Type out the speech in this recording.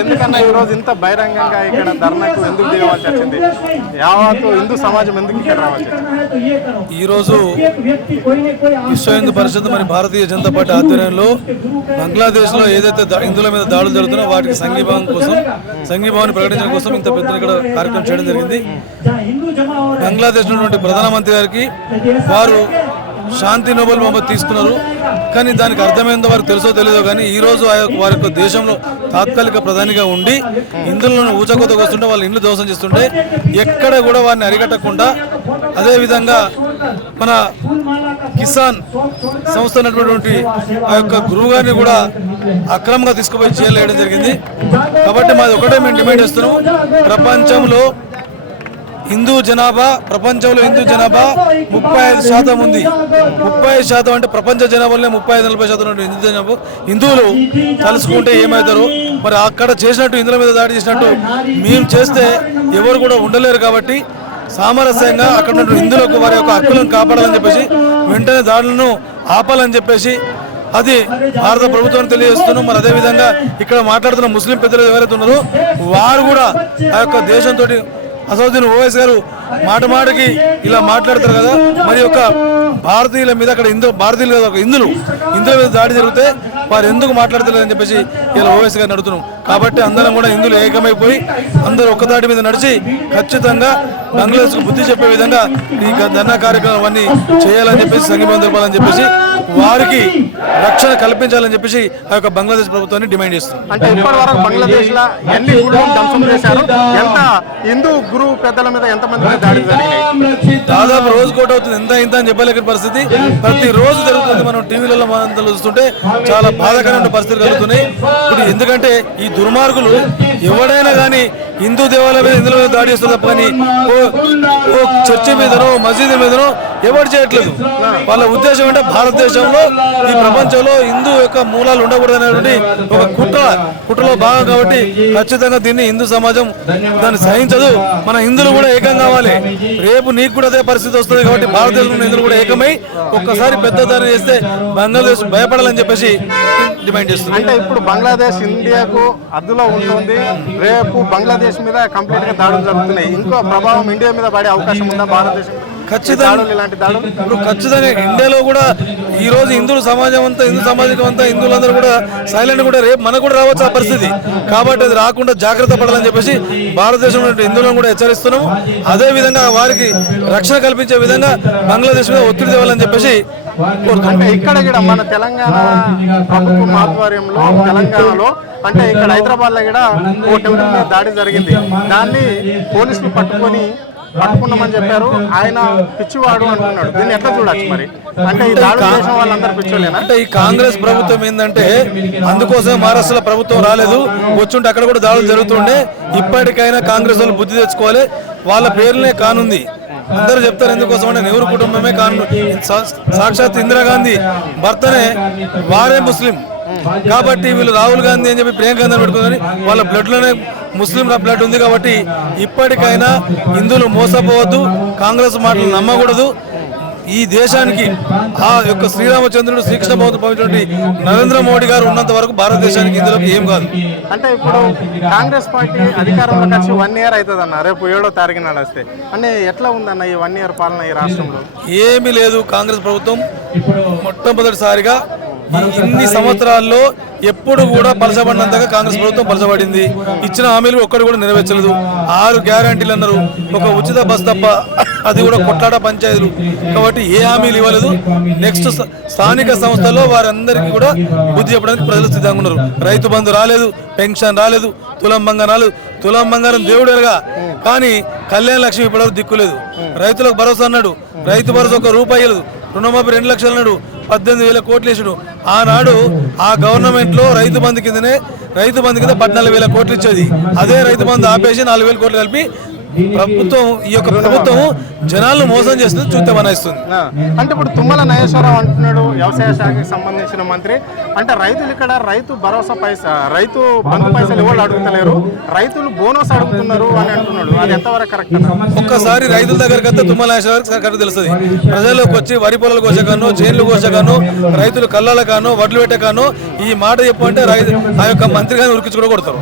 ఎందుకన్నా ఈరోజు ఇంత బహిరంగంగా ఇక్కడ ధర్నాకు ఎందుకు దిగవలసి వచ్చింది? యావత్తు హిందూ సమాజం ఎందుకు ఇక్కడ రావాల్సి వచ్చింది? ఈరోజు విశ్వ హిందూ పరిషత్ మరి భారతీయ జనతా పార్టీ ఆధ్వర్యంలో బంగ్లాదేశ్లో ఏదైతే హిందువుల మీద దాడులు జరుగుతున్నా వాటికి సంఘీభావాన్ని ప్రకటించడం కోసం ఇంత పెద్ద ఇక్కడ కార్యక్రమం చేయడం జరిగింది. బంగ్లాదేశ్ ఉన్నటువంటి ప్రధానమంత్రి గారికి వారు శాంతి నోబెల్ బహుమతి తీసుకున్నారు. కానీ దానికి అర్థమైందో వారికి తెలుసో తెలియదో కానీ ఈరోజు వారి యొక్క దేశంలో తాత్కాలిక ప్రధానిగా ఉండి హిందువులను ఊచకోతకు వస్తుంటే వాళ్ళ ఇండ్లు ధ్వంసం చేస్తుంటే ఎక్కడ కూడా వారిని అరికట్టకుండా అదేవిధంగా మన కిసాన్ సంస్థ ఉన్నటువంటి ఆ యొక్క గురువు గారిని కూడా అక్రమంగా తీసుకుపోయి జైలు వేయడం జరిగింది. కాబట్టి మాది ఒకటే మేము డిమాండ్ చేస్తున్నాము, ప్రపంచంలో హిందూ జనాభా 35% ఉంది. 35% అంటే ప్రపంచ జనాభాలో 35-40% హిందువులు కలుసుకుంటే ఏమవుతారు? మరి అక్కడ చేసినట్టు హిందువుల మీద దాడి చేసినట్టు మేము చేస్తే ఎవరు కూడా ఉండలేరు. కాబట్టి సామరస్యంగా అక్కడ ఉన్న హిందువులకు వారి యొక్క హక్కులను కాపాడాలని చెప్పేసి వెంటనే దాడులను ఆపాలని చెప్పేసి అది భారత ప్రభుత్వాన్ని తెలియజేస్తున్నాం. మరి అదేవిధంగా ఇక్కడ మాట్లాడుతున్న ముస్లిం పెద్దలు ఎవరైతే ఉన్నారో వారు కూడా ఆ యొక్క దేశంతో అసదుద్దీన్ ఓవైసీ గారు మాటకి ఇలా మాట్లాడతారు కదా, మరి యొక్క భారతీయుల మీద అక్కడ భారతీయులు కదా హిందువుల మీద దాడి జరిగితే వారు ఎందుకు మాట్లాడతలేదని చెప్పేసి ఇలా ఓవైసీ గారిని అడుగుతున్నాం. కాబట్టి అందరం కూడా హిందువులు ఏకమైపోయి అందరూ ఒక్కదాటి మీద నడిచి ఖచ్చితంగా బంగ్లాదేశ్కు బుద్ధి చెప్పే విధంగా ఈ ధర్నా కార్యక్రమం అన్ని చేయాలని చెప్పేసి సంఘీభావం తెలపాలని చెప్పేసి వారికి రక్షణ కల్పించాలని చెప్పేసి ఆ యొక్క బంగ్లాదేశ్ ప్రభుత్వాన్ని డిమాండ్ చేస్తుంది. అంటే ఇప్పటి వరకు బంగ్లాదేశ్ లో ఎన్ని గుళ్ళు ధ్వంసం చేశారు? ఎంత హిందూ గురువు పెద్దల మీద ఎంతమంది దాడి జరిగినాయి? దాదాపు రోజు కోట అవుతుంది. ఇంత అని చెప్పలేని పరిస్థితి ప్రతి రోజు జరుగుతుంది. మనం టీవీలలో మనం చూస్తుంటే చాలా బాధాకరమైన పరిస్థితులు కలుగుతున్నాయి. ఇప్పుడు ఎందుకంటే ఈ దుర్మార్గులు ఎవడైనా కానీ హిందూ దేవాలయం మీద హిందువుల మీద దాడి చేస్తుంది తప్ప కానీ ఓ చర్చి మీదనో మసీదు మీదనో ఎవరు చేయట్లేదు. వాళ్ళ ఉద్దేశం అంటే భారతదేశంలో ఈ ప్రపంచంలో హిందూ యొక్క మూలాలు ఉండకూడదు అనేటువంటి ఒక కుట్రలో భాగం. కాబట్టి ఖచ్చితంగా దీన్ని హిందూ సమాజం దాన్ని సహించదు. మన హిందువులు కూడా ఏకం కావాలి. రేపు నీకు కూడా అదే పరిస్థితి వస్తుంది. కాబట్టి భారతదేశంలో హిందువులు కూడా ఏకమై ఒక్కసారి పెద్ద దాడి చేస్తే బంగ్లాదేశ్ భయపడాలని చెప్పేసి డిమాండ్ చేస్తుంది. అంటే ఇప్పుడు బంగ్లాదేశ్ ఇండియాకు అద్దులో ఉంటుంది. రేపు బంగ్లాదేశ్ మీద కంప్లీట్ గా దాడులు జరుగుతున్నాయి. ఇంకో ప్రభావం ఇండియా మీద పడే అవకాశం ఉందా? భారతదేశం ఖచ్చితంగా ఇలాంటి దాడులు ఇప్పుడు ఖచ్చితంగా ఇండియాలో కూడా ఈ రోజు హిందూ సమాజం అంతా హిందువులందరూ కూడా సైలెంట్ కూడా రేపు మనకు కూడా రావచ్చు ఆ పరిస్థితి. కాబట్టి అది రాకుండా జాగ్రత్త పడాలని చెప్పేసి భారతదేశంలో హిందువులను కూడా హెచ్చరిస్తున్నాము. అదే విధంగా వారికి రక్షణ కల్పించే విధంగా బంగ్లాదేశ్ మీద ఒత్తిడి తేవాలని చెప్పేసి అంటే ఇక్కడ కూడా మన తెలంగాణ ప్రభుత్వం ఆధ్వర్యంలో తెలంగాణలో అంటే ఇక్కడ హైదరాబాద్ లో కూడా ఓ టెంపుల్ మీద దాడి జరిగింది. దాన్ని పోలీసులు పట్టుకున్నామని చెప్పారు. ఆయన పిచ్చివాడు అంటున్నాడు. దీన్ని ఎట్లా చూడొచ్చు మరి? అంటే ఈ దాడి చేసిన వాళ్ళందరూ పిచ్చోలేనా? అంటే ఈ కాంగ్రెస్ ప్రభుత్వం ఏంటంటే అందుకోసం మహారాష్ట్రలో ప్రభుత్వం రాలేదు, వచ్చుంటే అక్కడ కూడా దాడులు జరుగుతుండే. ఇప్పటికైనా కాంగ్రెస్ వాళ్ళు బుద్ధి తెచ్చుకోవాలి. వాళ్ళ పేర్లనే కానుంది. అందరూ చెప్తారు ఎందుకోసం అంటే నెహ్రూ కుటుంబమే కాను. సాక్షాత్ ఇందిరాగాంధీ భర్తనే వారే ముస్లిం. కాబట్టి వీళ్ళు రాహుల్ గాంధీ అని చెప్పి ప్రియాంక గాంధీ పెట్టుకుని వాళ్ళ బ్లడ్లోనే ముస్లిం బ్లడ్ ఉంది. కాబట్టి ఇప్పటికైనా హిందువులు మోసపోవద్దు, కాంగ్రెస్ మాటలు నమ్మకూడదు. ఈ దేశానికి ఆ యొక్క శ్రీరామచంద్రుడు శ్రీకృష్ణ భగవంతుడు నరేంద్ర మోడీ గారు ఉన్నంత వరకు భారతదేశానికి ఇందులోకి ఏం కాదు. అంటే ఇప్పుడు కాంగ్రెస్ పార్టీ అధికారంలోకి వచ్చి 1 year అవుతుంది అన్న. రేపు 7వ తారీఖు నాడు వస్తే అంటే ఎట్లా ఉందన్న ఈ 1 year పాలన ఈ రాష్ట్రంలో? ఏమీ లేదు. కాంగ్రెస్ ప్రభుత్వం మొట్టమొదటిసారిగా ఇన్ని సంవత్సరాల్లో ఎప్పుడు కూడా పలచబడినంతగా కాంగ్రెస్ ప్రభుత్వం పలచబడింది. ఇచ్చిన హామీలు ఒక్కడు కూడా నెరవేర్చలేదు. 6 గ్యారంటీలు అన్నారు, ఒక ఉచిత బస్ తప్ప అది కూడా కొట్లాట పంచాయతీలు. కాబట్టి ఏ హామీలు ఇవ్వలేదు. నెక్స్ట్ స్థానిక సంస్థల్లో వారందరికీ కూడా బుద్ధి చెప్పడానికి ప్రజలు సిద్ధంగా ఉన్నారు. రైతు బంధు రాలేదు, పెన్షన్ రాలేదు, తులం బంగారం రాలేదు. తులం బంగారం దేవుడు ఎరగా, కానీ కళ్యాణ లక్ష్మి ఇప్పటివరకు దిక్కులేదు. రైతులకు భరోసా అన్నాడు, రైతు భరోసా 1 రూపాయి ఇవ్వలేదు. రుణమాఫీ 2 లక్షలు అన్నాడు, 18,000 కోట్లు వేసాడు. ఆనాడు ఆ గవర్నమెంట్ లో రైతు బంధు కింద 14,000 కోట్లు ఇచ్చేది. అదే రైతు బంధు ఆపేసి 4,000 కోట్లు కలిపి ప్రభుత్వం ఈ యొక్క ప్రభుత్వం జనాలను మోసం చేస్తుంది, చూస్తే మనయిస్తుంది. అంటే ఇప్పుడు తుమ్మల నాగేశ్వరరావు అంటున్నాడు, వ్యవసాయ శాఖకి సంబంధించిన మంత్రి, అంటే రైతులు ఇక్కడ రైతు భరోసా రైతు బంధు పైసలు ఎవరు అడుగుతలేరు, రైతులు బోనస్ అడుగుతున్నారు అని అంటున్నాడు. అది ఎంతవరకు కరెక్ట్? ఒక్కసారి రైతుల దగ్గరికి వస్తే తుమ్మల నాగేశ్వరరావు కరెక్ట్ తెలుస్తుంది. ప్రజల్లోకి వచ్చి వరి పొలాలు కోసగాను, చేన్లు కోసగాను, రైతులు కళ్ళల కాను, వడ్లు పెట్టే కాను ఈ మాట చెప్పంటే ఆ యొక్క మంత్రి గారిని ఉరికించి కూడా కొడతారు.